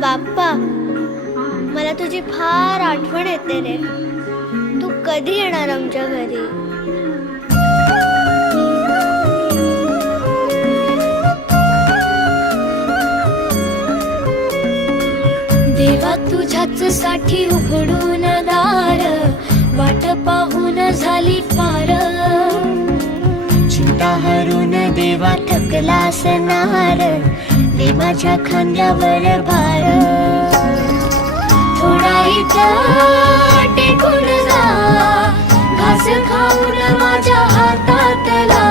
बाप्पा, मला तुझी फार आठवण येते रे. तू कधी येणार आमच्या घरी? देवा तुझ्याच साठी उघडून दार, वाट पाहून झाली पार. चिंता हरून देवा थकला असणार, दे माझ्या खांद्यावर भार. थोडा इथं टेकून जा, घास खाऊन माझ्या हातातला.